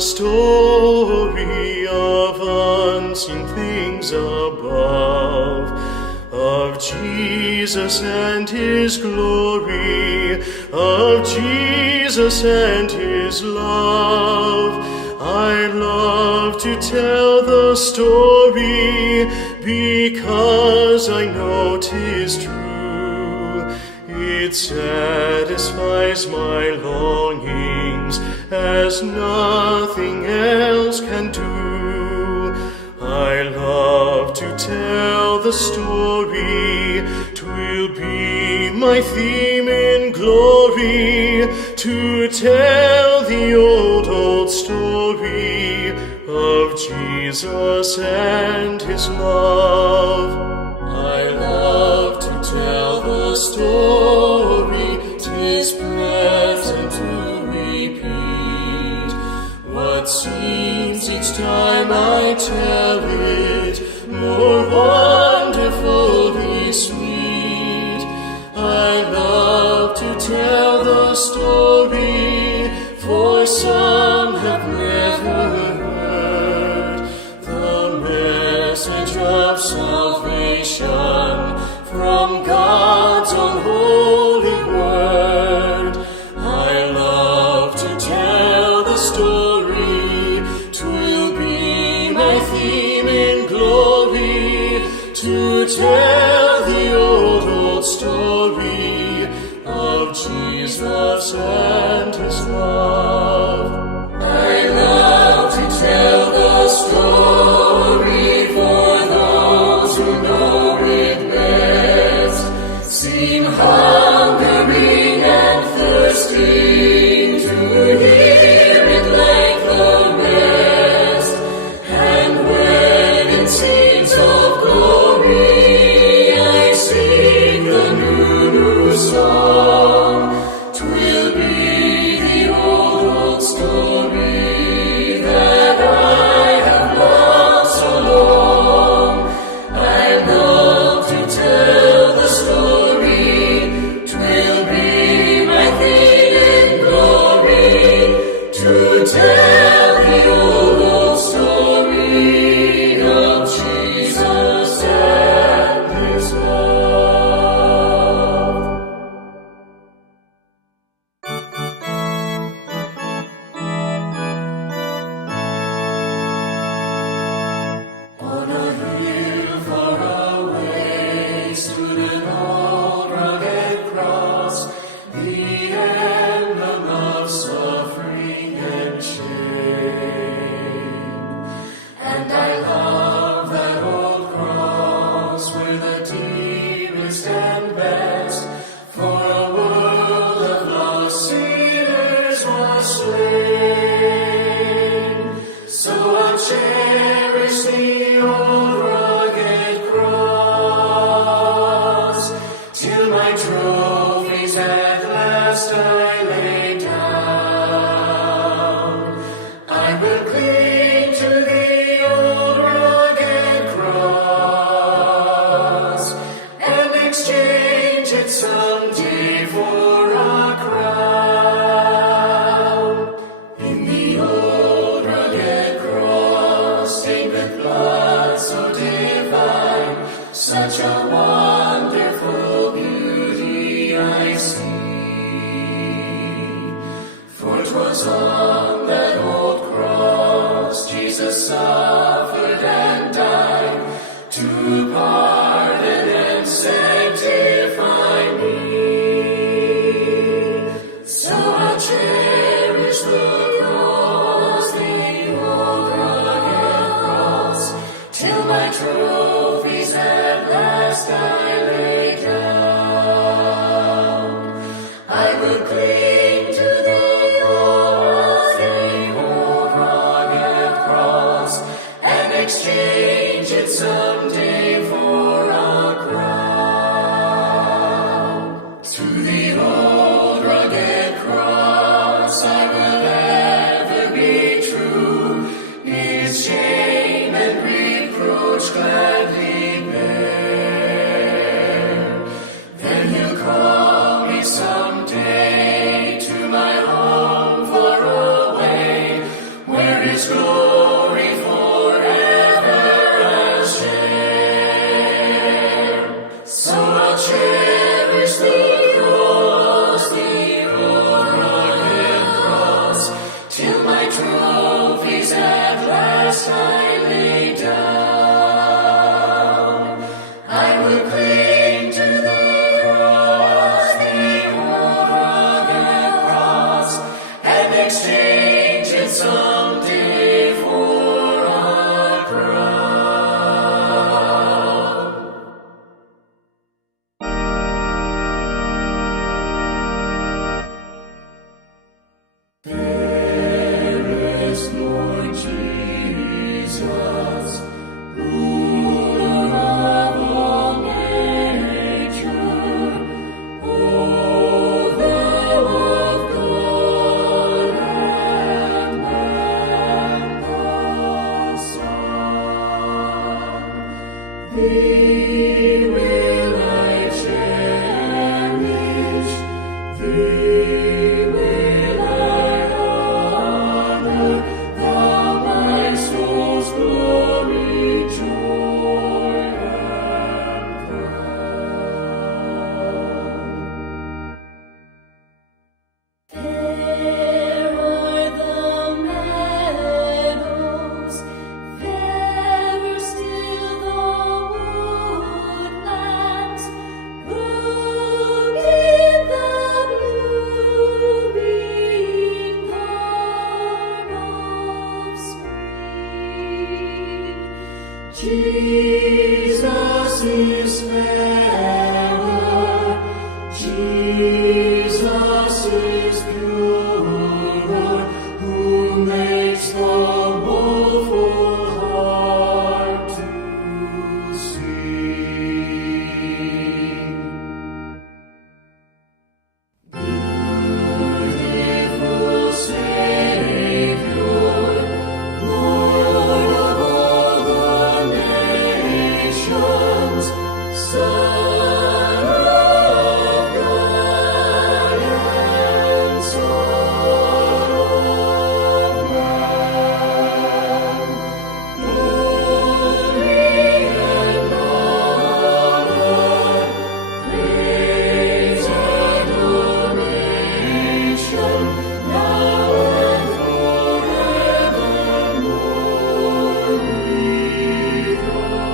story of unseen things above, of Jesus and his glory, of Jesus and his love. I love to tell the story because I know 'tis true. It satisfies my longings as nothing else can do. I love to tell the story, 'twill be my theme in glory, to tell the old story of Jesus and his love. I love to tell the story, 'tis pleasant to repeat what seems each time I tell it more wonderfully sweet. I love to tell the story, for some have never heard the message of salvation from God's own holy word. I love to tell the story, 'twill be my theme in glory, to tell the old story of Jesus and his love. I love to tell the story for those who know it best, seem hungering and thirsting to hear it like the rest. And when in scenes of glory I sing the new song, 'twill be the old story that I have loved so long. I love to tell the story, 'twill be my theme in glory, to tell the old story of Jesus and his love. On a hill far away stood an old rugged cross, the emblem of suffering and shame. And I love that old cross, where the dearest and best for a world of lost sinners was slain. So I'll cherish the old rugged cross, till my trophies at last I lay down. I will cling to the old rugged cross, and exchange it someday for a crown. In the old rugged cross, stained with blood so divine, such a wonderful beauty I see. For 'twas on that old cross Jesus suffered and died to pardon and sanctify me. So I'll cherish the cross, the old rugged cross, till my trophies at last I lay down. I will cling to the cross, the old rugged cross, His glory forever I'll share. So I'll cherish the cross, the old rugged cross, till my trophies at last I lay down. I will cling to the cross, the old rugged cross, and exchange it someday for a crown. Fairest Lord Jesus, ruler of all nature, over of God and man the Son. Thee will I cherish, Thee will I honor, Thou my soul's glory, joy, and crown. Fair are the meadows, fairer still the woodlands, blooming the blooming part of spring. Jesus is fairer, Jesus is purer, who makes the woeful heart to sing. Beautiful Savior, Lord of all the nations, Son of God and Son of Man, glory and honor, praise and adoration, now and forevermore be thine.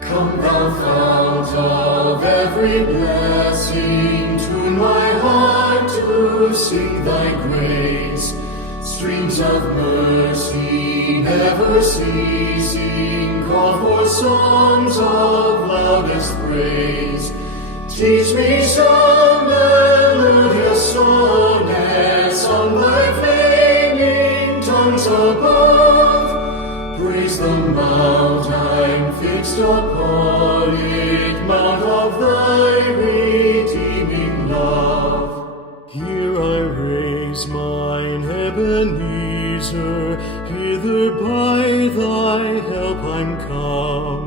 Come thou fount of every blessing, tune my heart to sing thy grace. Streams of mercy never ceasing, call for songs of loudest praise. Teach me some melodious sonnet sung by flaming tongues above. Praise the mount I'm fixed upon it, mount of thy redeeming love. Here I raise mine Ebenezer, hither by thy help I'm come,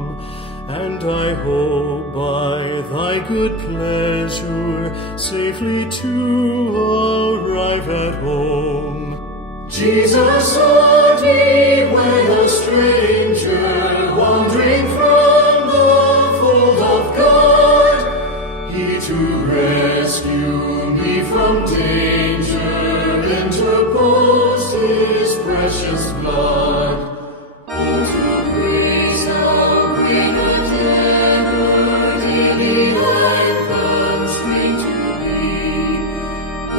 and I hope by thy good pleasure safely to arrive at home. Jesus sought me when a stranger, wandering from the fold of God. He to rescue me from danger interposed his precious blood. Oh, to grace thou bring a tenor, divine constraint to me.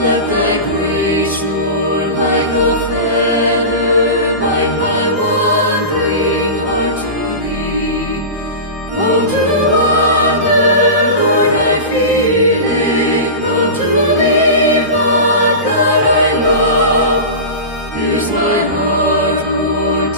Let thy grace, Lord, like a feather, bind my wandering heart to thee. Oh, to honor, Lord, I feel it, oh, to leave the God I love. Here's my heart, Lord,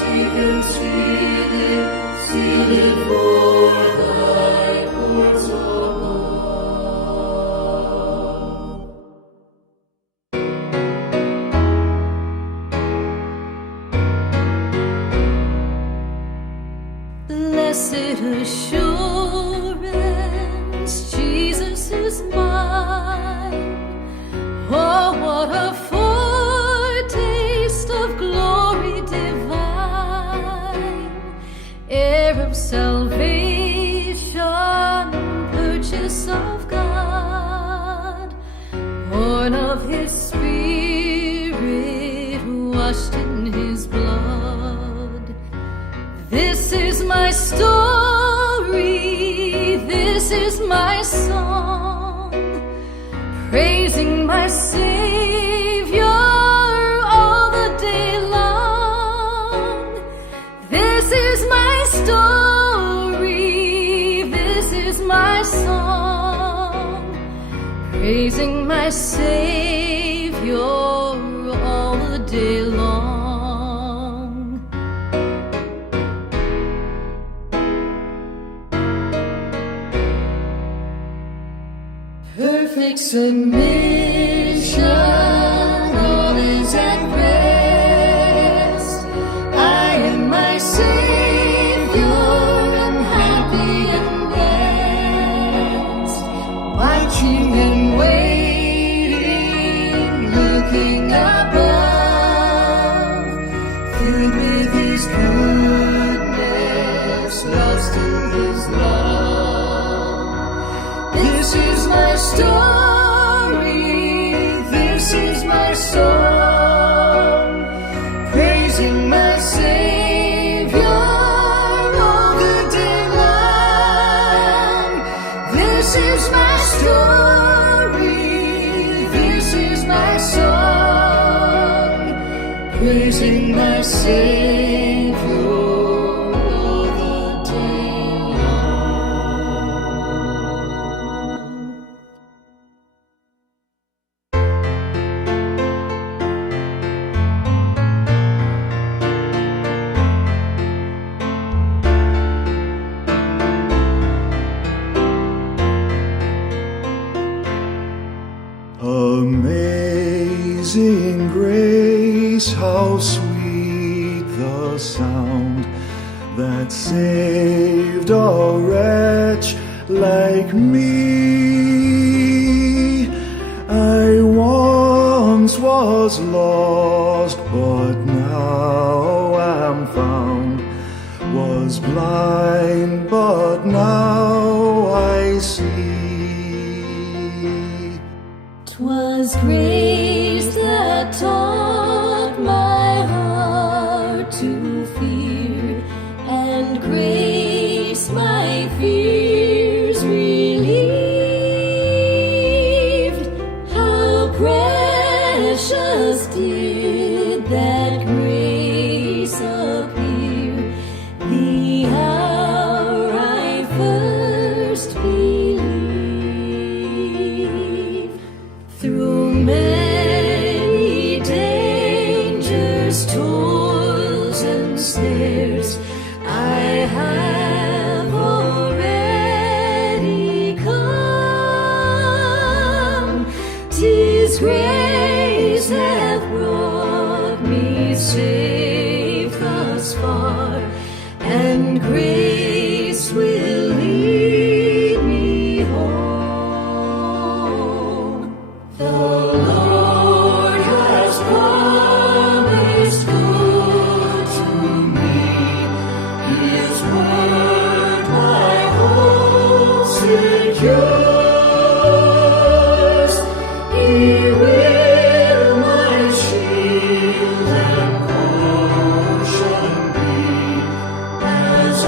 Blessed assurance, Jesus is mine. Oh, what a foretaste of glory divine, heir of salvation, purchase of God, born of His Spirit, washed in His blood. This is my story, this is my song, praising my Savior all the day long. This is my story, this is my song, praising my Savior all the day long. Perfect submission, all is at rest. I am my Savior, am happy and blessed, watching and waiting, looking above, filled with His goodness, lost in His love. This is my story, this is my song, praising my Savior all the day long. This is my story, this is my song, praising my Savior all the day long. Amazing grace, how sweet the sound that saved a wretch like me. I once was lost, but now am found, was blind, but now I see. 'Twas grace that taught my heart to fear, and grace my fears relieved. How precious did that grace appear, the hour I first believed. Through many dangers, toils, and snares, I have already come. 'Tis grace hath brought me safe thus far, and grace will lead me home. The Lord has promised good to me. His word my hope secures. He will my shield and portion be, as I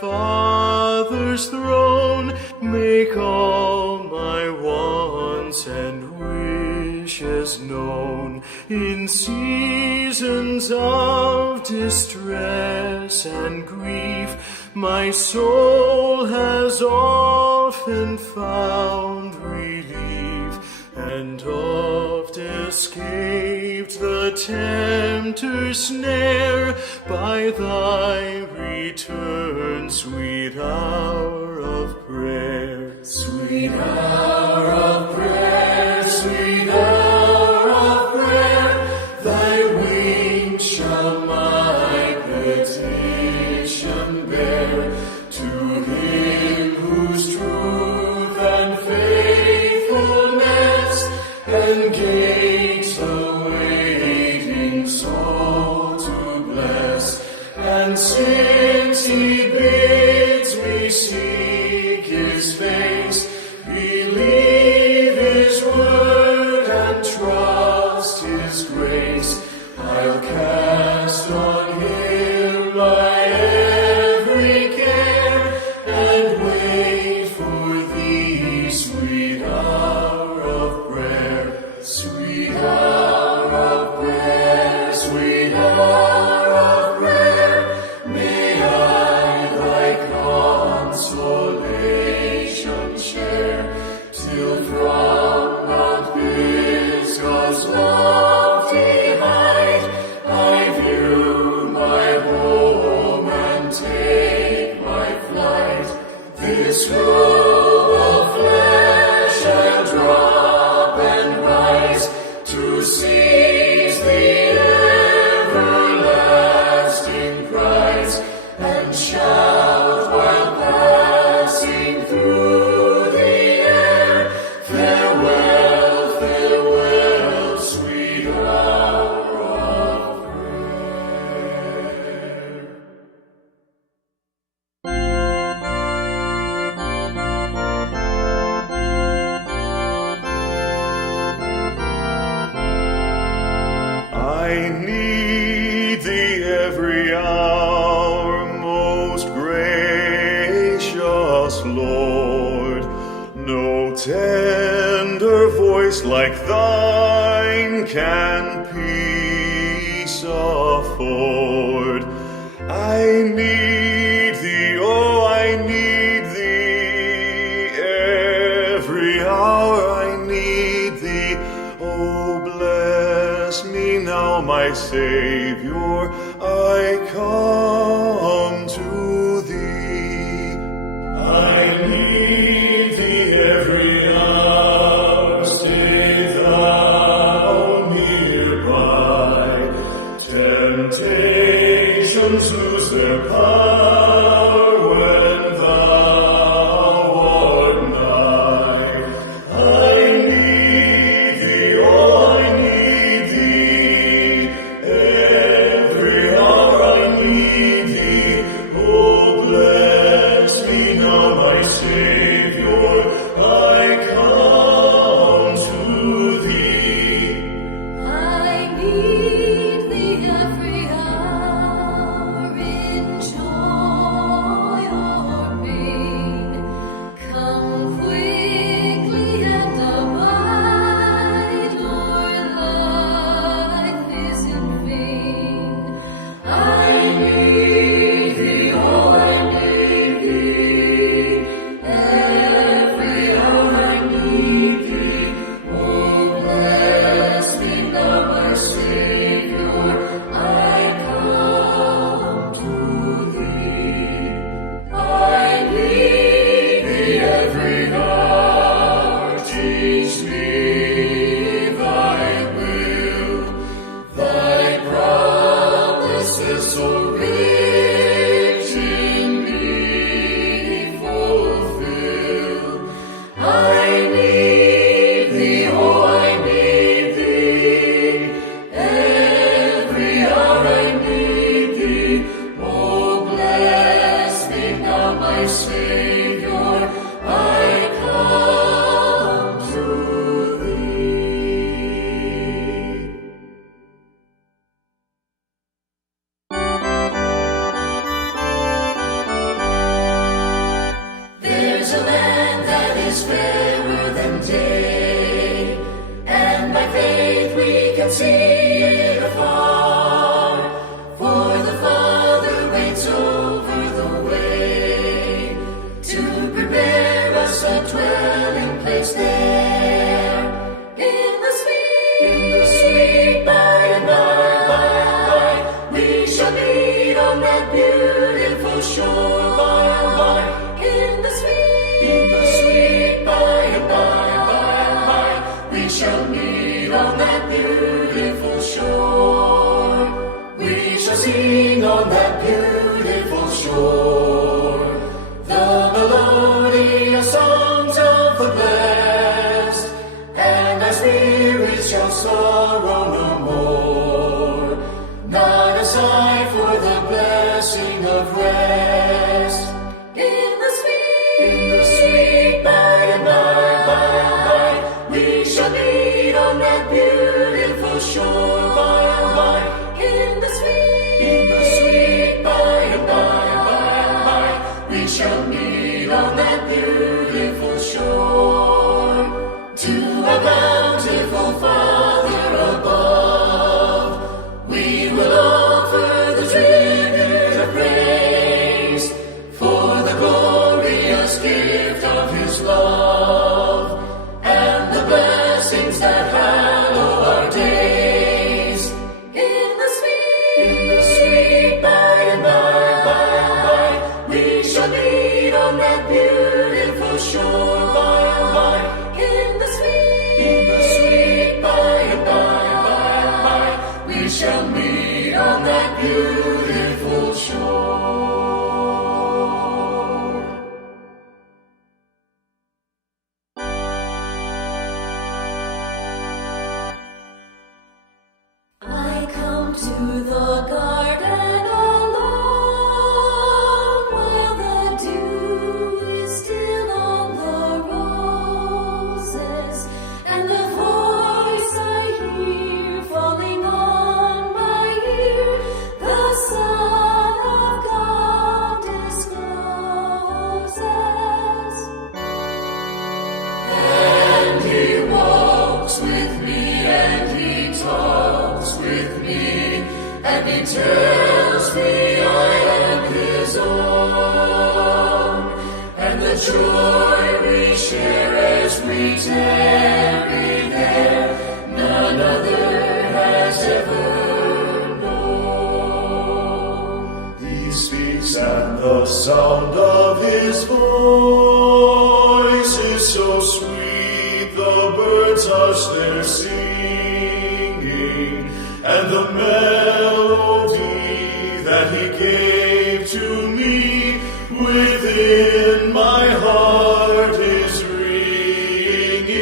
Father's throne, make all my wants and wishes known. In seasons of distress and grief, my soul has often found relief, and oft escaped the tempter's snare by thy return, sweet hour of prayer. Sweet hour of prayer, sweet hour of prayer, thy wings shall my petition bear. To him whose truth and faithfulness engage the waiting soul to bless. And since he bids me seek his face, believe his word and trust his grace, I'll cast on him my every care and wait for thee, sweet hour of prayer. Sweet hour of prayer, sweet hour of prayer, may I thy consolation share, till from Mount Pisgah's lofty height I view my home and take my flight. This robe of flesh I'll drop and rise to seize the everlasting prize, and shout while passing through the air, farewell, farewell, sweet hour of prayer. I need thee every hour, most gracious Lord. No tender voice like thine can peace afford. I need thee, oh, I need thee, every hour I need thee. Oh, bless me now, my Savior, I come to thee. I need thee every hour, stay thou nearby. Temptations lose their power when thou art nigh. I need thee, oh, I need thee, every hour I need thee. Oh, bless me now, my Savior, I come to thee. I need thee every hour in joy of rest. In the sweet by and by, we shall meet on that beautiful shore by and by. In the sweet by and by, we shall meet on that beautiful shore. To a bountiful Father above, we will offer the tribute of praise for the glorious gift of His love and the blessings that hallow our days. In the sweet by and by, we shall meet on that beautiful shore by and by. In the sweet by and by, we shall meet on that beautiful shore. I come to the garden alone, where the dew is still on the roses, and the voice I hear falling on my ear, the Son of God discloses. And He walks with me, and He talks with me, and He tells me I am His own. And the joy we share as we tarry there, none other has ever known. He speaks, and the sound of His voice is so sweet, the birds hush their singing, and the melody that He gave to me within my heart is ringing.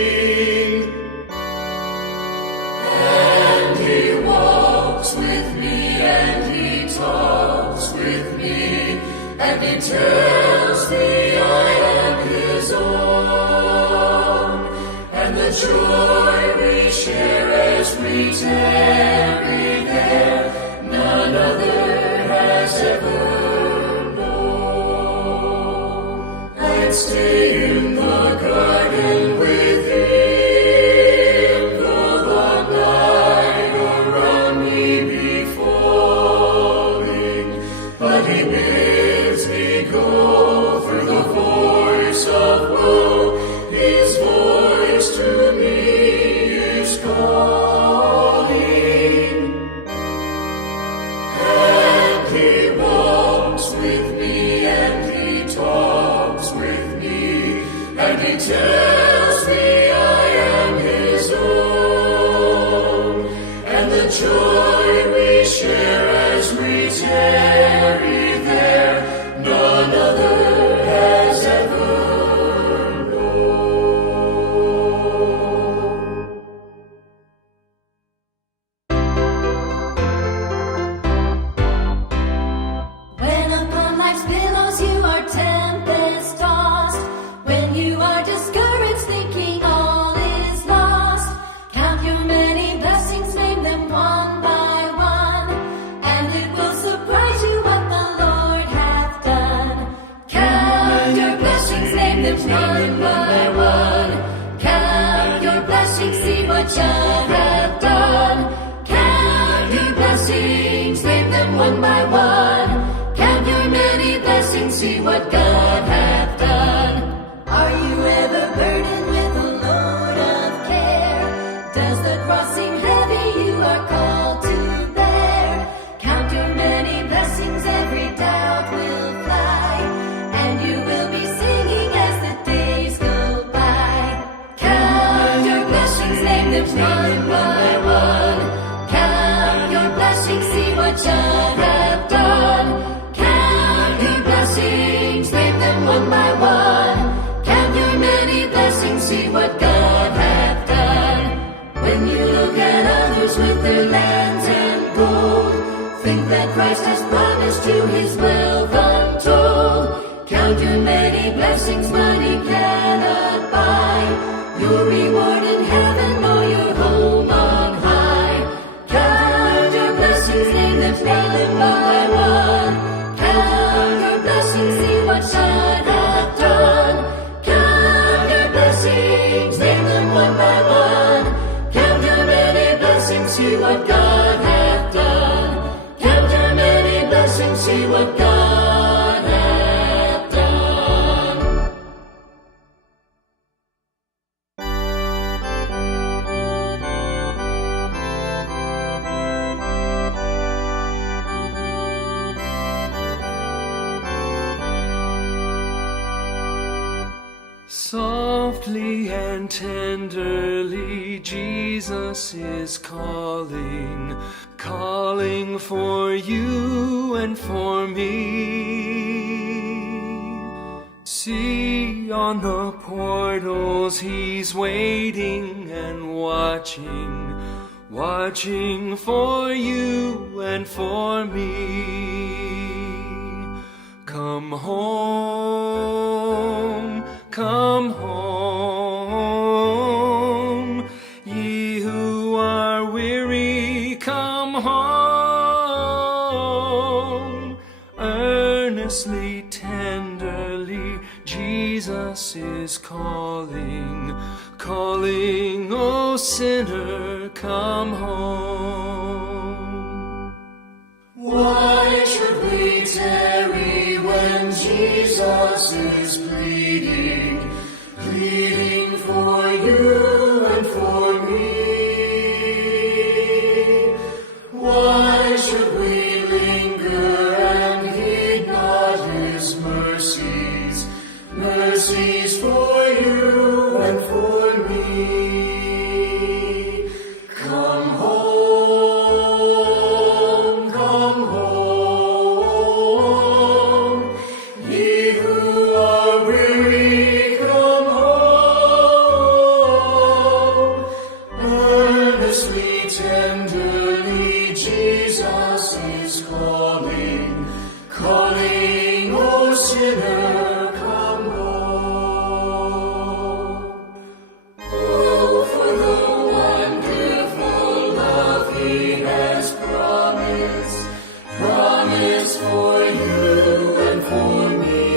And He walks with me, and He talks with me, and He tells me I am His own. And the joy we share as we tarry there, none other has ever known. I'd stay in the garden with Him, though the night around me be falling, but He bids me go through the voice of woe. His voice to me is calling. And He walks with me, and He talks with me, and He tells me I am His own. And the joy we share as we tarry there, none other has ever known. When upon life's billows you are tempest tossed, when you are discouraged thinking all is lost, count your many blessings, name them one by one, and it will surprise you what the Lord hath done. Count your blessings, name them one by one. Count your blessings, see what God hath done. Count your blessings, name them one by one. Count your many blessings, see what God hath done. Are you ever burdened with a load of care? Does the cross seem heavy you are called to bear? Count your many blessings, every doubt will fly, and you will be singing as the days go by. Count your blessings, name them one by one. Count your blessings, see what God hath done. Count your blessings, name them one by one. Count your many blessings, see what God hath done. When you look at others with their lands and gold, Think that Christ has promised you his wealth untold. Count your many blessings money cannot buy. Your reward in heaven or your home on high. Count your blessings, name them, spell them one by one. Count your blessings, see what God hath done. Count your blessings, name them one by one. Count your many blessings, see what God hath done. Count your many blessings, see what God hath done. Softly and tenderly Jesus is calling, calling for you and for me. See on the portals he's waiting and watching, watching for you and for me. Come home, come home, ye who are weary, come home. Earnestly, tenderly, Jesus is calling, calling, O sinner, come home. Why should we tarry when Jesus is pleading, pleading for you and for me? Why should we linger and heed not his mercies, mercies for you and for me? Come home, come home, ye who are weary, come home. Earnestly, tenderly, Jesus is calling, calling, O sinner, come home. Oh, for the wonderful love he has promised, promised for you and for me.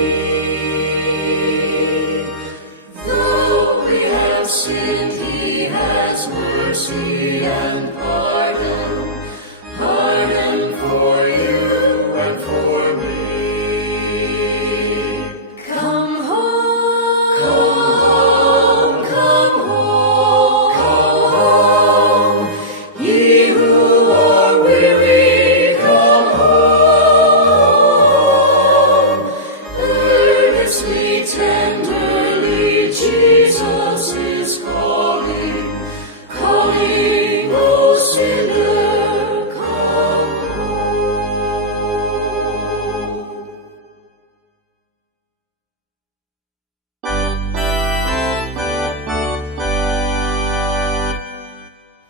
Though we have sinned, he has mercy and pardon, pardon for you and for me. Come home, Come home, come home, ye who are weary, come home. Earnestly, tenderly, Jesus is calling, calling, O sinner, come home.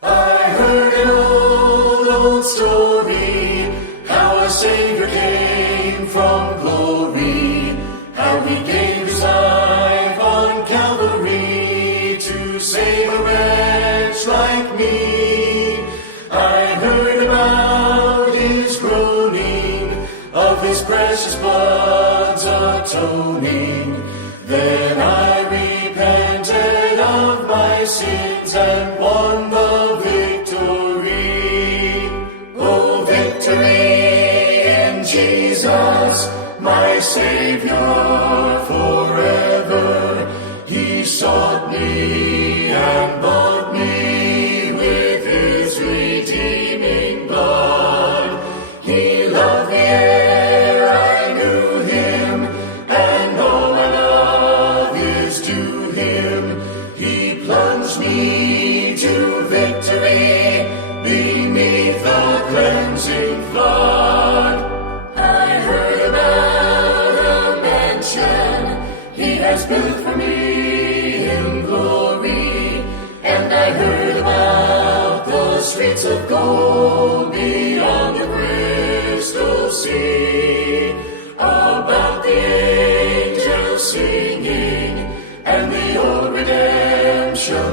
I heard an old story, how a Savior came from glory, how he gave his life on Calvary to save a wretch like me. I heard about his groaning, of his precious blood's atoning. Then I repented of my sins and won the victory. Oh, victory in Jesus, my Savior forever. He sought me and bought me with his redeeming blood. He loved the air, I knew him, and all my love is to him. He plunged me to victory beneath the cleansing flood. I heard about a mansion he has built for me in glory, and I heard about the streets of gold beyond the grave.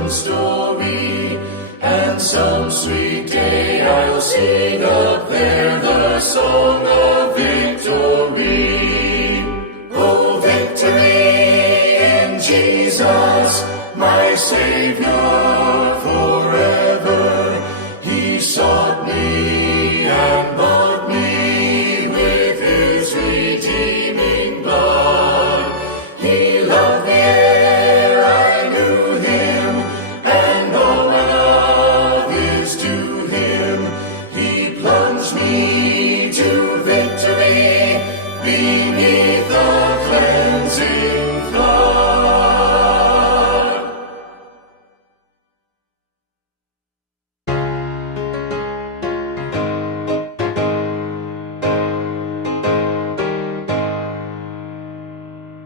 story, and some sweet day I'll sing up there the song of victory. Oh, victory in Jesus, my Savior forever. He sought me and bought me with his redeeming blood. He loved me ere I knew him, and all my love is to him. He plunged me to victory beneath the cleansing flood.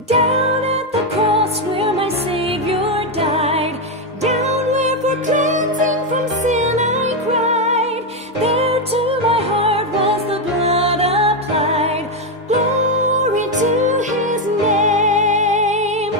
Down at the cross where my Savior died, down where for cleansing from sin I cried, there to my heart was the blood applied. Glory to his name.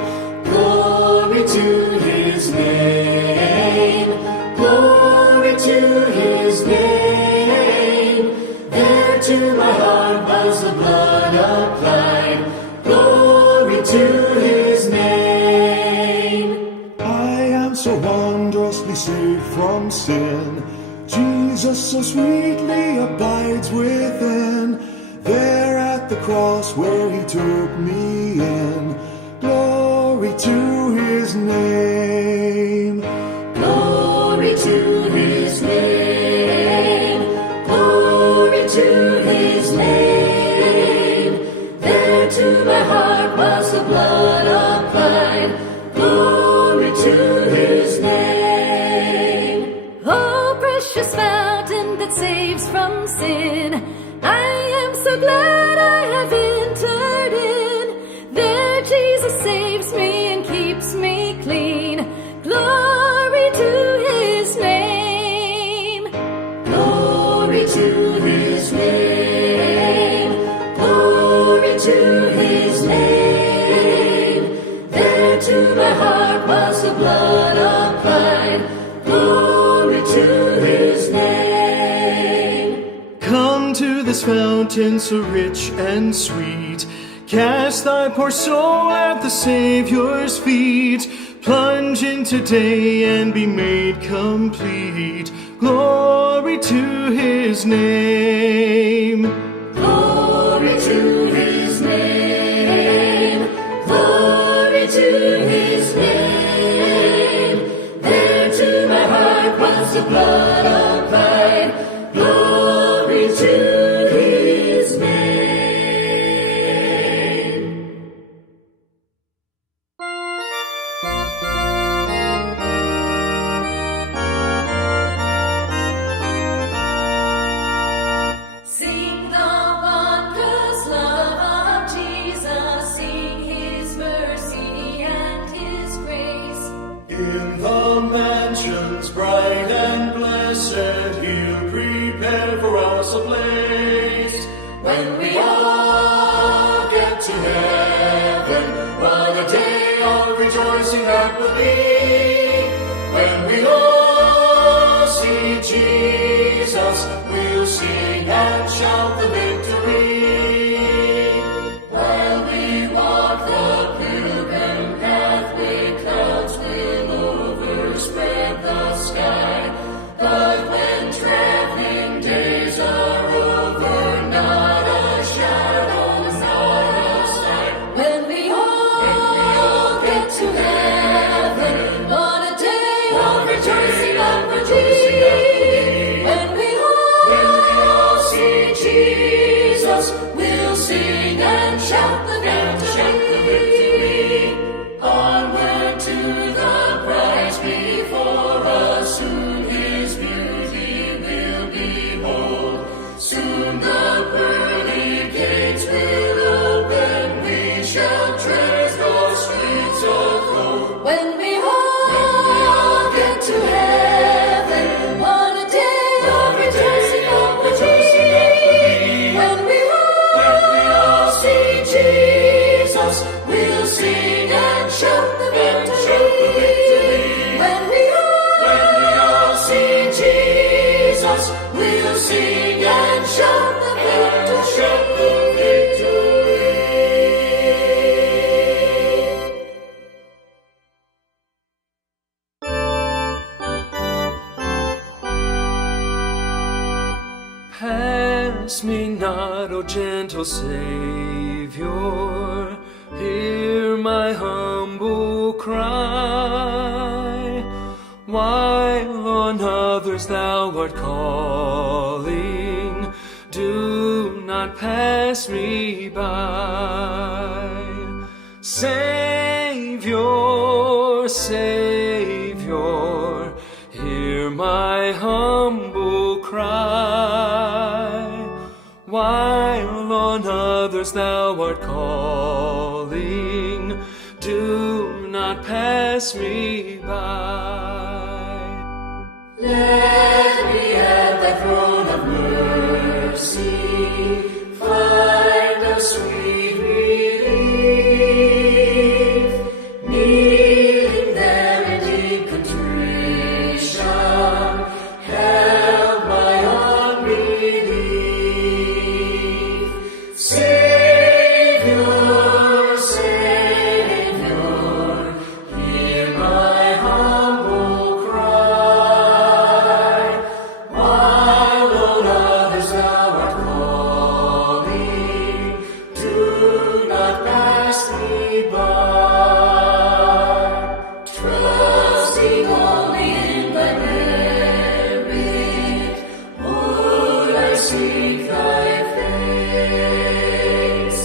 Glory to his name. Glory to his name. There to my heart was the blood applied. Glory to his name. I am so wondrously saved from sin. Jesus so sweetly abides within. There at the cross where he took me in. Glory to his name. Glory to his name. Glory to his name. There to my heart was the blood applied. Glory to his name. Oh, precious fountain that saves from sin, I am so glad I have entered in. There Jesus saves me and keeps me clean. Glory to his name. Glory to his name. Glory to his name. There to my heart was the blood applied. Glory to his name. Come to this fountain so rich and sweet. Cast thy poor soul at the Savior's feet. Plunge in today and be made complete. Glory to his name. Glory to his name. Glory to his name. There to my heart was the blood applied. Glory to his name. Sing the wondrous love of Jesus, sing his mercy and his grace. In the mansions bright and blessed, he'll prepare for us a place. When we all get to heaven, what a day of rejoicing that will be. When we all see Jesus, we'll sing and shout the victory. While we walk the pilgrim pathway, clouds will overspread the sky. But when traveling days are over, not a shadow, not a sign. When we all get to heaven, what a day of rejoicing that will be. When we all See Jesus. pass me not, O gentle Savior. Hear my humble cry, while on others thou art calling. Do not pass me by. Savior, Savior, hear my humble cry, while on others thou art calling. Do not pass me by. Let me at thy throne of mercy find a sweet relief, kneeling there in deep contrition, help my unbelief. Savior, Savior, hear my humble cry, while on others thou art calling. Do not pass me by. Trusting only in thy merit, would I seek thy face.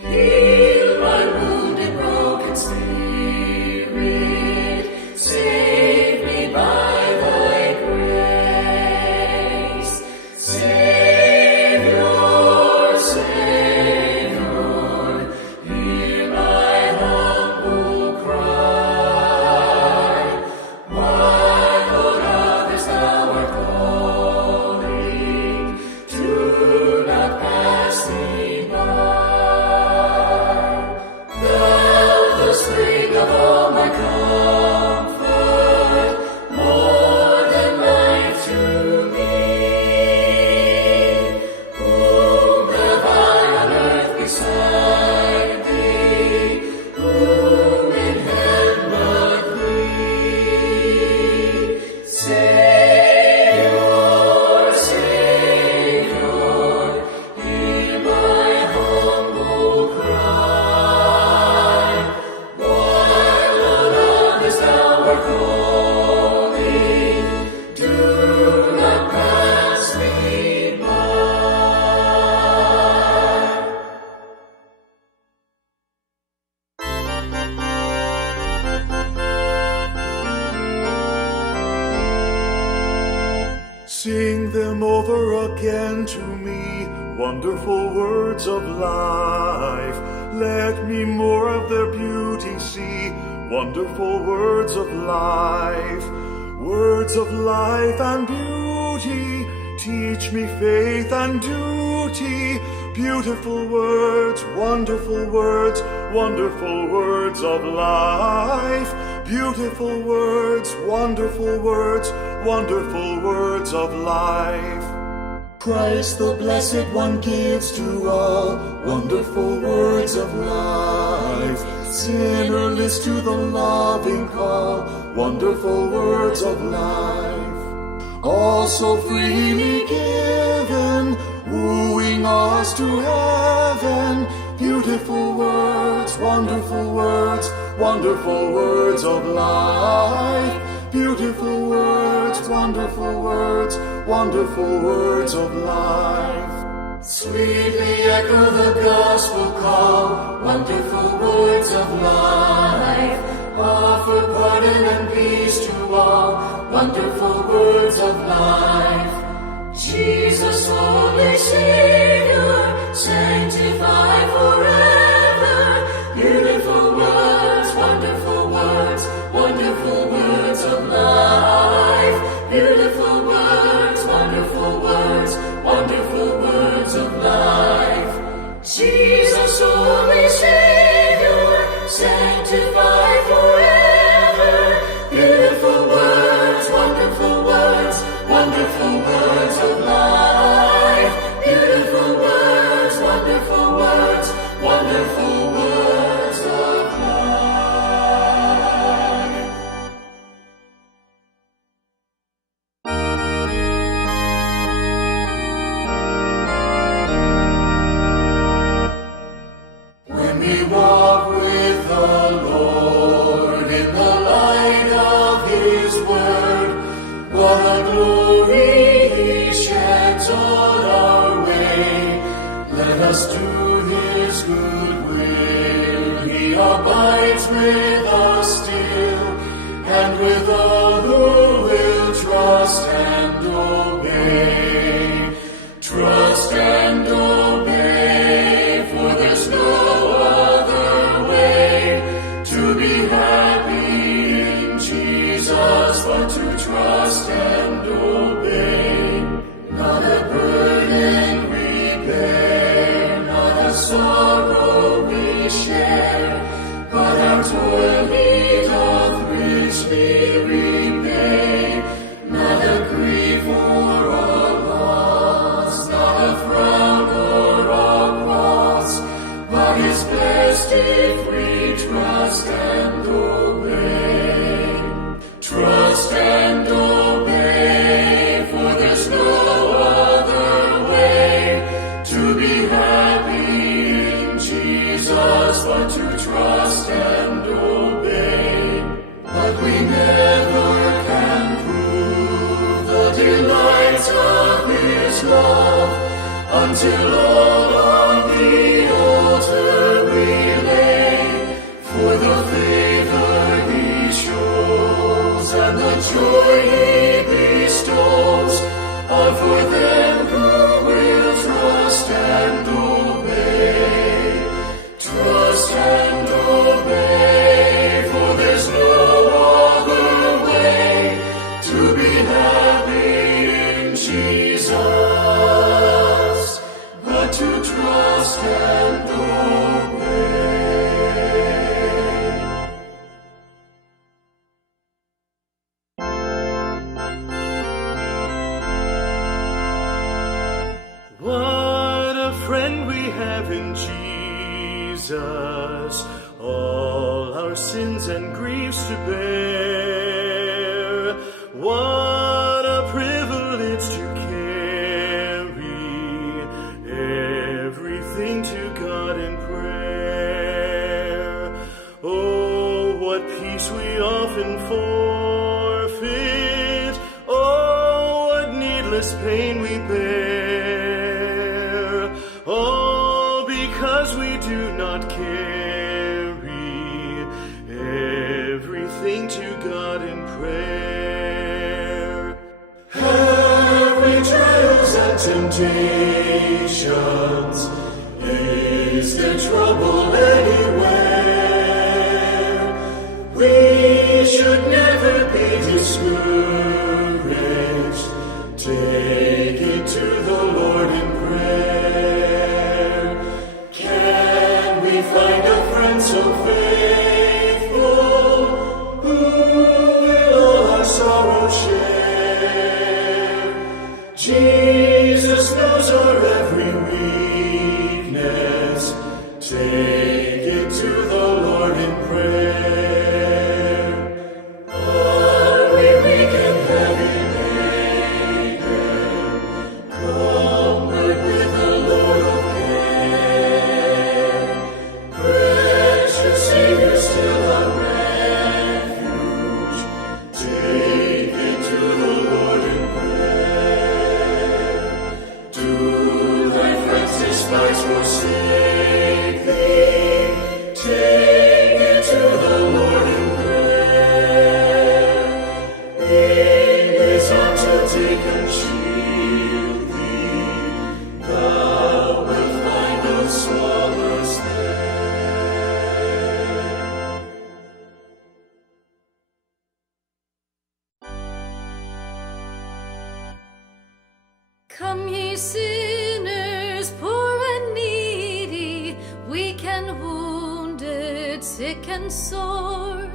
Heal my wounded, broken spirit, save me by thy grace. Savior, Savior, hear my humble cry, while on others thou art calling. Do not pass me by. Thou, the spring of all my comfort, more than life to me. Whom have I on earth beside thee? Whom in heaven but thee? Savior, Savior, hear my humble cry, while on others thou art calling. Do not pass me by. Sing them over again to me, wonderful words of life. Let me more of their beauty see, wonderful words of life. Words of life and beauty, teach me faith and duty. Beautiful words, wonderful words, wonderful words of life. Beautiful words, wonderful words, wonderful words of life. Christ the Blessed One gives to all wonderful words of life. Sinner, list to the loving call, wonderful words of life. All so freely given, wooing us to heaven. Beautiful words, wonderful words, wonderful words of life. Beautiful words, wonderful words, wonderful words of life. Sweetly echo the gospel call, wonderful words of life. Offer pardon and peace to all, wonderful words of life. Jesus, only Savior, sanctify forever. Beautiful words, wonderful words, wonderful words of life. Beautiful words, wonderful words, wonderful words of life. Jesus, only Savior, sanctify forever. Beautiful words, wonderful words, wonderful words of life. Beautiful us do his good will. He abides with us still, and with all who will trust and obey. Trust and obey, for there's no other way to be happy in Jesus but to trust and obey. Not a burden we bear, not a sorrow we share, but our toil he doth richly repay. Not a grief or a loss, not a frown or a cross, but is best if we trust and obey. Trust and obey, for there's no other way to be happy in Jesus but to trust and obey. But we never can prove the delights of his love until all on the altar we lay. For the favor he shows and the joy he bestows are for them who will trust and obey. Trust and obey, for there's no other way to be happy in Jesus but to trust and obey. What a friend we have in Jesus, all our sins and griefs to bear. What a privilege to carry everything to God in prayer. Oh, what peace we often forfeit. Oh, what needless pain we bear. All because we do not carry everything to God in prayer. Every trials and temptations, is there trouble anywhere? We should never be discouraged. Take it to the Lord in prayer. Can we find a friend so faithful who will all our sorrow share? Jesus knows our every weakness. Take it to the Lord in prayer. Are we weak and heavy laden? Comfort with the Lord of care. Precious Savior, still our refuge. Take it to the Lord in prayer. Do thy friends despise, forsake thee? Take it to the Lord in prayer. In his arms he'll take and shield thee. Thou wilt find no solace there. Come ye sinners, poor and needy, weak and wounded, sick and sore.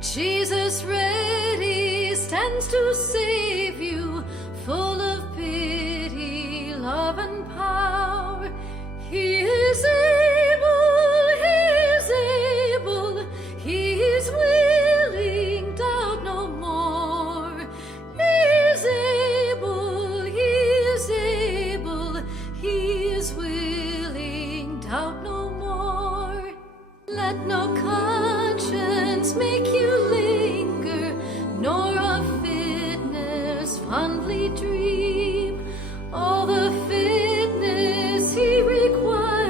Jesus ready stands to save you, full of pity, love and power. He is able, he is able, he is willing, doubt no more. He is able, he is able, he is willing, doubt no more. Let no conscience make you linger, nor of fitness fondly dream. All the fitness he requires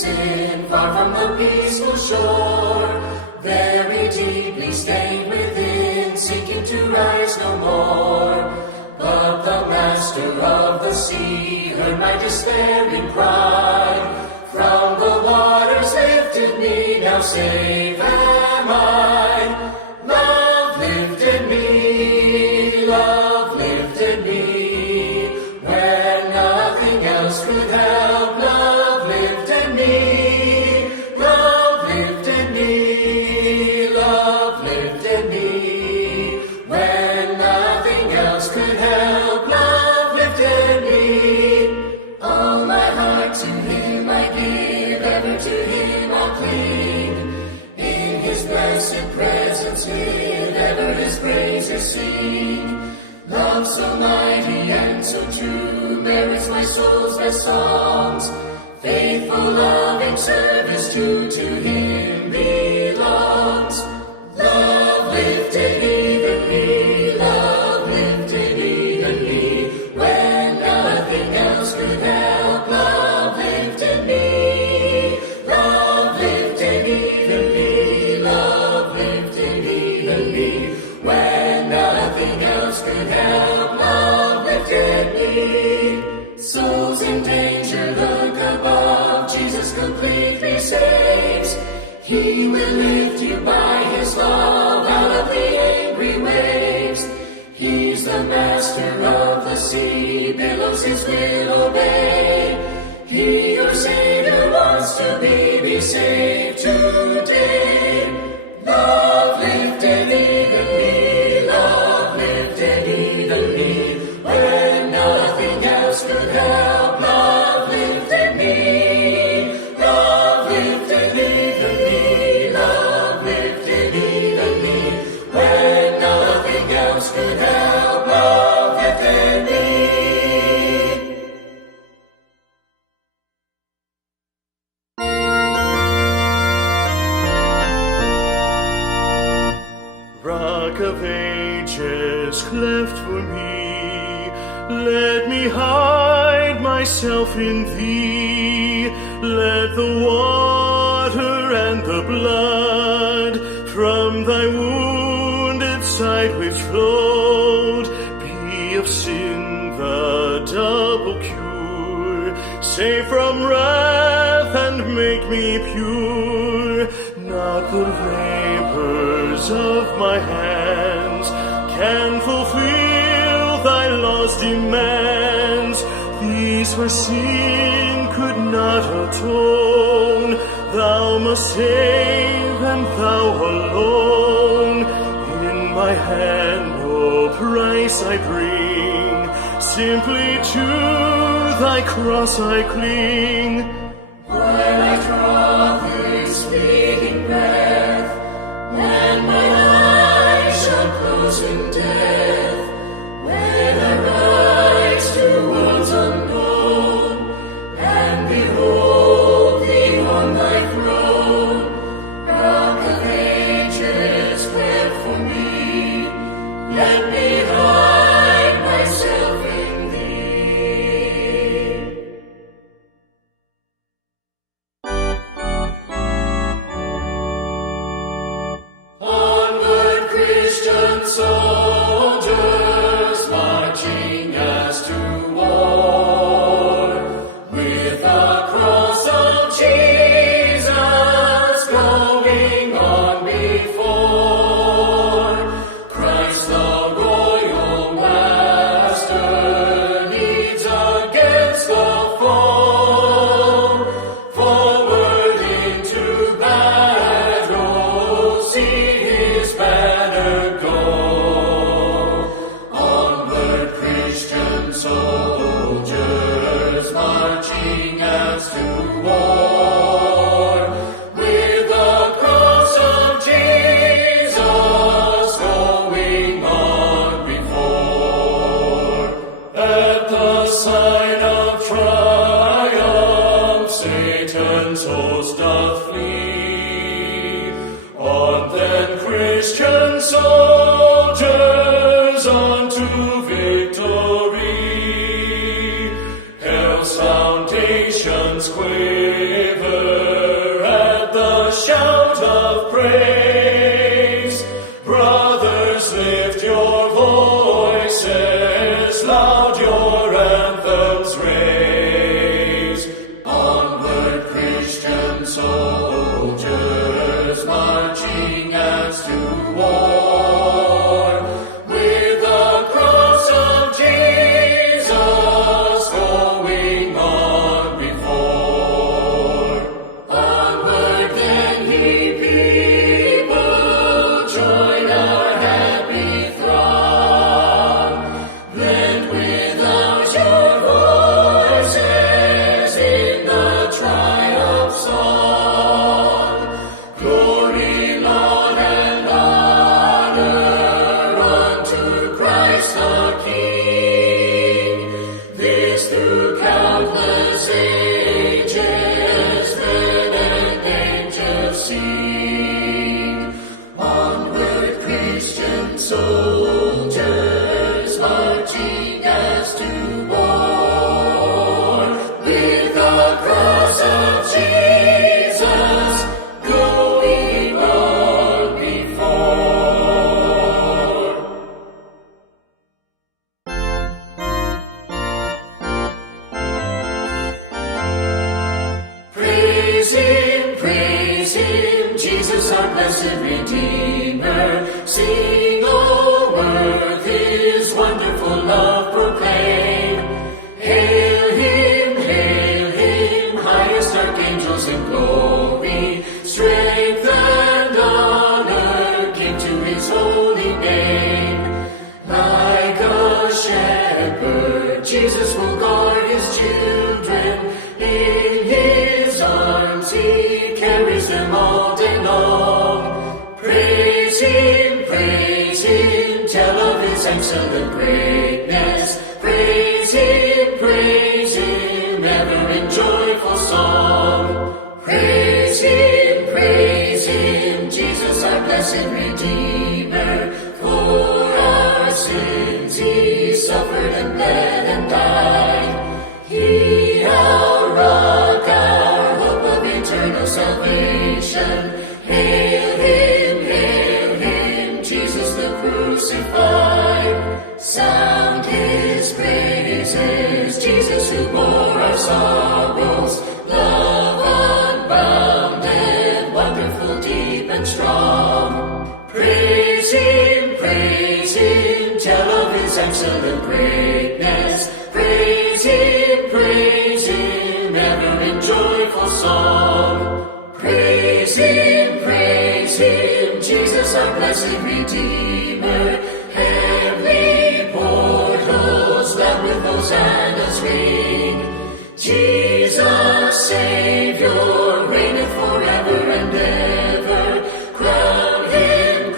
sin, far from the peaceful shore, very deeply stained within, sinking to rise no more. But the master of the sea heard my despairing cry. From the waters lifted me, now safe am I. Love lifted me, love lifted me. Where nothing else could help, love lifted me. Love lifted me, love lifted me. When nothing else could help, love lifted me. All my heart to Him I give, ever to Him I'll cling. In His blessed presence live, ever His praises sing. Love so mighty and so true merits my soul's best songs. Faithful loving service true to Him belongs. Love lifted even me, love lifted even me. When nothing else could help, love lifted me. Love lifted even me, love lifted even me. When nothing else could help, love lifted me. Souls in danger look above, Jesus completely saves. He will lift you by His love out of the angry waves. He's the master of the sea, billows His will obey. He, your Savior, wants to be saved today. Love lifted even me, love lifted even me. When nothing else could help, love lifted me. Love lifted even me, love lifted even me. When nothing else could help, love lifted me. Rock of ages, cleft for me, let me hide myself in Thee. Let the water and the blood from Thy wounded side which flowed be of sin the double cure. Save from wrath and make me pure. Not the labors of my hands can fulfill Thy law's demands. These for sin could not atone. Thou must save, and Thou alone. In my hand no price I bring, simply to Thy cross I cling. When I draw this fleeting breath, and my eyes shall close in death, when I rise to worlds unknown, and behold Thee on Thy throne, Rock of ages, cleft for me, let me hide myself in Thee. Onward, Christian soldiers, marching as to war, with the cross of Jesus going on before. Christ the royal master leads against the foe. Forward into battle, see His banner go. Onward, Christian soldiers, marching as to war, with the cross of Jesus going on before. At the sign of triumph, Satan's host doth flee. On then, Christian soldiers, unto victory. Hell's foundations quaver, praise. Brothers, lift your voices, loud your anthems raise. Onward, Christian soldiers, marching as to war, with the cross of Jesus going on before. Onward then, ye people, join our happy throng. Blend with us your voices in the triumph song. Glory, Lord, and honor unto Christ the King. This through countless ages, men and angels sing. Onward, Christian soldiers, marching as to war, with the cross of Jesus going on before. Praise Him, Jesus our blessed Redeemer. Sing, O earth, His wonderful love proclaim. Hail Him, highest archangels in glory. Strength and honor give to His holy name. Like a shepherd, Jesus will guard His children. In His arms He carries them all day long. Praise Him, tell of His excellent greatness. Praise Him, ever in joyful song. Praise Him, Jesus our blessed Redeemer. For our sins He suffered and bled and died. He, our rock, our hope of eternal salvation. Hail Him, Jesus the crucified. Sound His praises, Jesus who bore our sorrows. Love unbounded, wonderful, deep and strong. Praise Him, tell of His excellent greatness. Praise Him, ever in joyful song. Praise Him, Jesus our blessed Redeemer. Heavenly portals loud with hosannas ring. Jesus, Savior, reigneth forever and ever. Crown Him,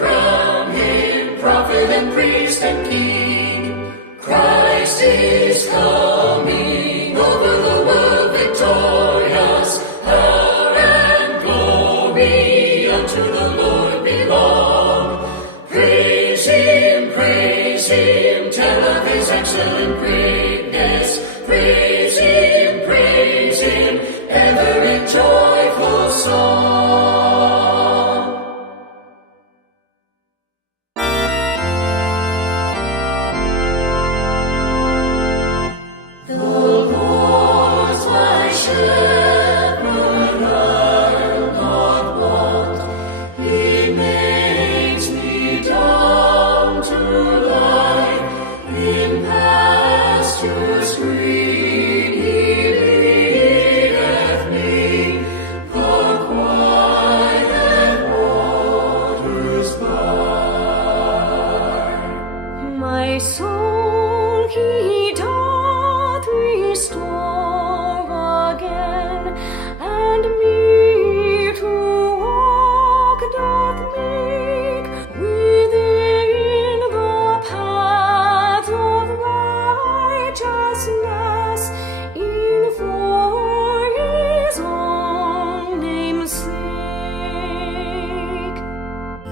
prophet and priest and king. Christ is coming over the world victorious. Power and glory unto the Lord belong. Praise Him, tell of His excellent greatness. Praise Him, ever in joyful song. The Lord's my shepherd, I'll not want. He makes me down to lie in pastures green. He leadeth me the quiet waters by. My soul He doth restore again, and me to walk doth make within the path of righteousness, in for His own name's sake.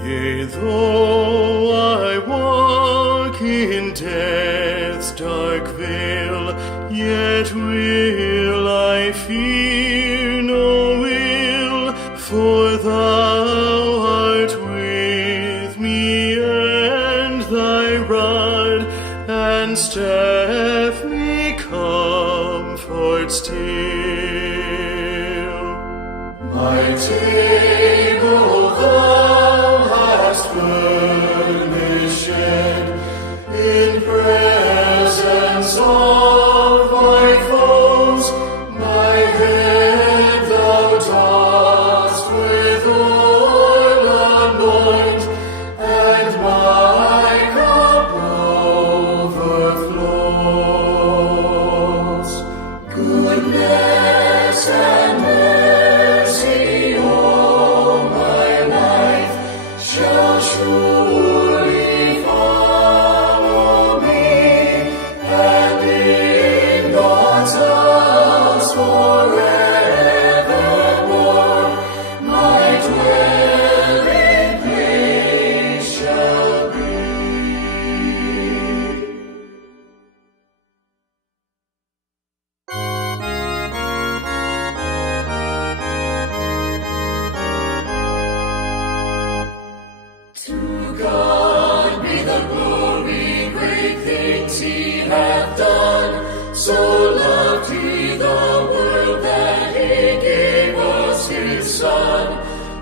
Yea, though I walk in death's dark vale, yet will I fear no ill, for Thou and staff me comfort still. My table thou hast furnished in presence of my foes. My head thou dost with oil anoint, and my cup overflows. Goodness and mercy all my life shall surely follow me, and in God's house forevermore my dwelling place shall be. To God be the glory, great things he hath done. So loved he the world that he gave us his Son,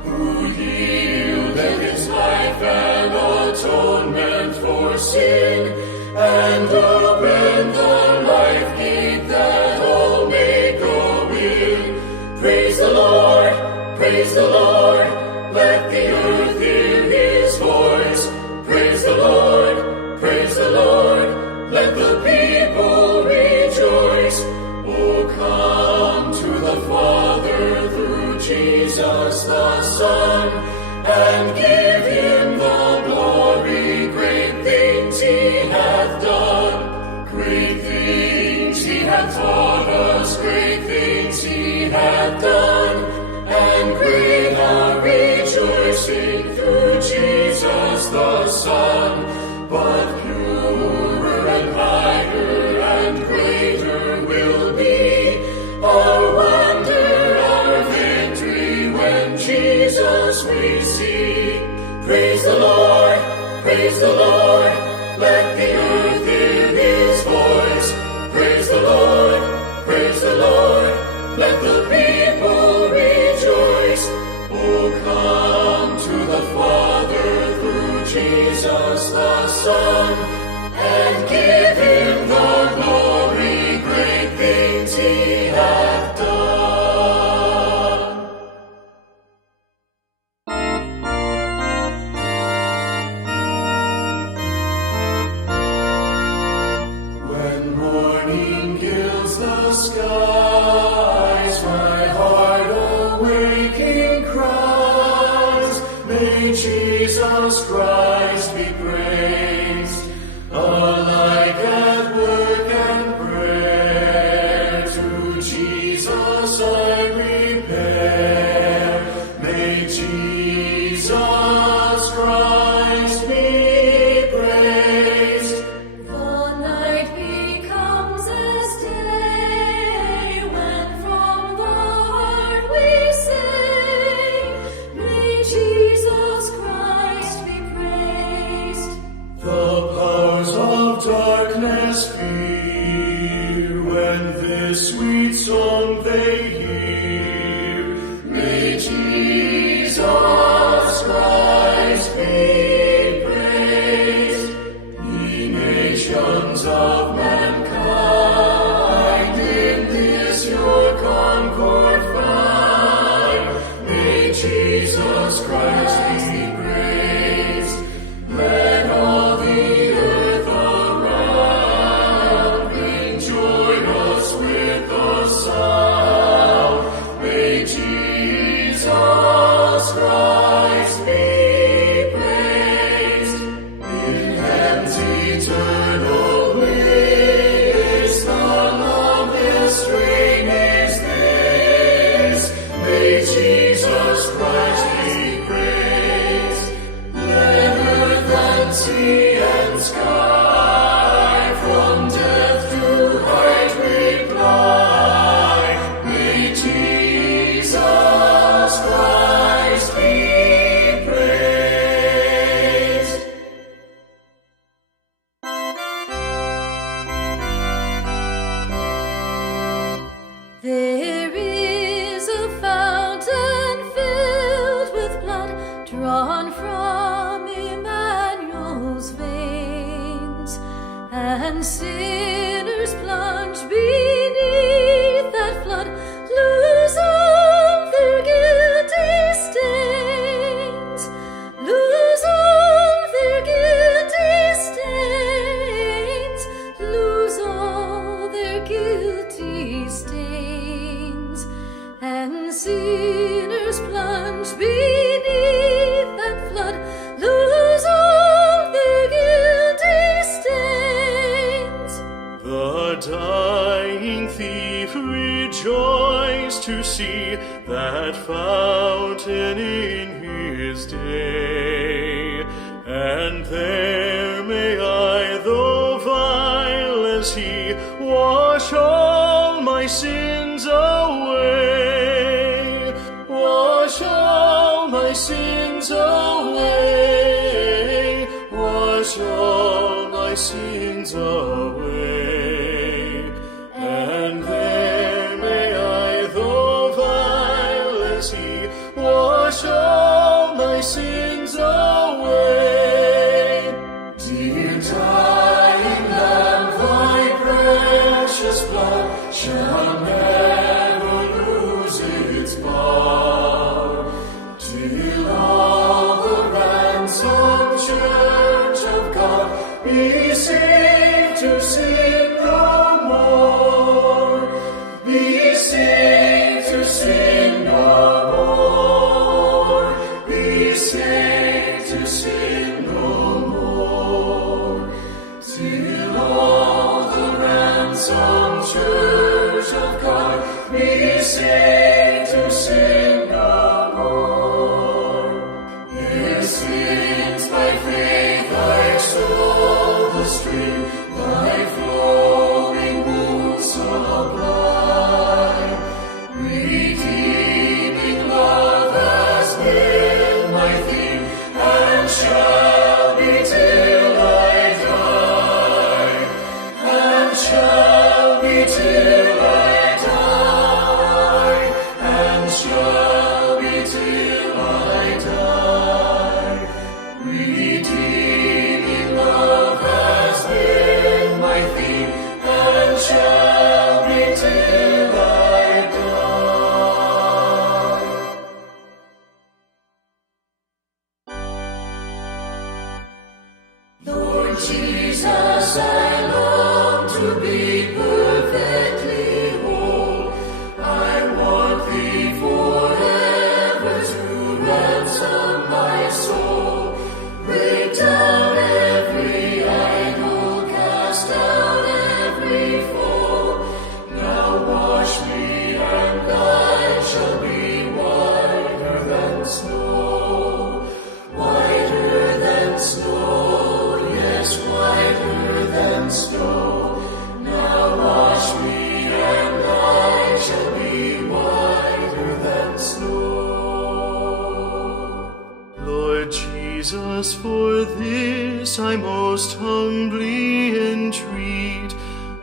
who yielded his life an atonement for sin, and opened the life gate that all may go in. Praise the Lord, praise the Lord, let the earth hear his voice. Praise the Lord, praise the Lord, let the people rejoice. Oh, come to the Father through Jesus the Son, and give him the glory. Great things he hath done, great things he hath taught us, great things he hath done, and great our rejoicing through Jesus the Son. But purer and higher and greater will be our wonder, our victory, when Jesus we see. Praise the Lord, praise the Lord, let the earth hear his voice. Praise the Lord, praise the Lord, let the people rejoice. Oh, come to the Father through Jesus the Son, and give him the glory, great things he hath done. When morning gilds the skies, my heart awaking cries, may Jesus Christ be praised, alike at work and prayer. To Jesus I repair, may Jesus Christ be praised. The night becomes as day when from the heart we sing, may Jesus Christ be praised. The powers of darkness fear when this sweet song they hear. May Jesus Christ be praised. Ye nations of mankind, in this your concord find. May Jesus Christ be praised. Let all the earth around bring joyous with the sound. May Jesus Christ be praised. In heaven's eternal way, and sinners plunge beneath that flood, lose all their guilty stains, lose all their guilty stains, lose all their guilty stains, and sinners plunge beneath that flood, lose all their guilty stains. The dying thief rejoiced to see that fountain in his day, and there may I, though vile as he, wash all my sins away, wash all my sins away, wash all my sins away, and there may I, though vile as he, wash all my sins away. Dear dying Lamb, thy precious blood shall never lose its power, till all the ransomed church of God be saved to sin no more, be saved to sin no more, be saved to sin no more, till all the ransomed church of God be saved to sin no more. Their sins by faith I extol the stream, thy flowing wounds sublime, redeeming love has been my theme, and shall be till I die, and shall be till I die, and shall be till I die. Redeeming love has been my theme, and shall be till I die. Lord Jesus, I long to be perfectly whole. I want thee forever to ransom my soul. Break down every idol, cast down every foe. Now wash me, and I shall be whiter than snow, whiter than snow, yes, whiter than snow. Now wash me, and I shall be whiter than snow. Lord Jesus, for this I most humbly entreat.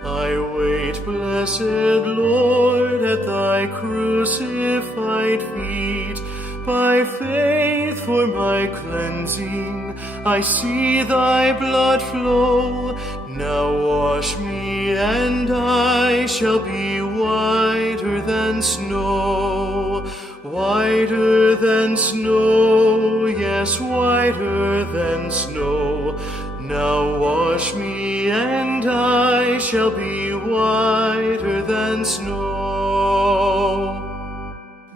I wait, blessed Lord, at thy crucified feet. By faith for my cleansing, I see thy blood flow. Now wash me, and I shall be whiter than snow, whiter than snow, yes, whiter than snow. Now wash me, and I shall be whiter than snow.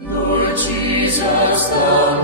Lord Jesus, thou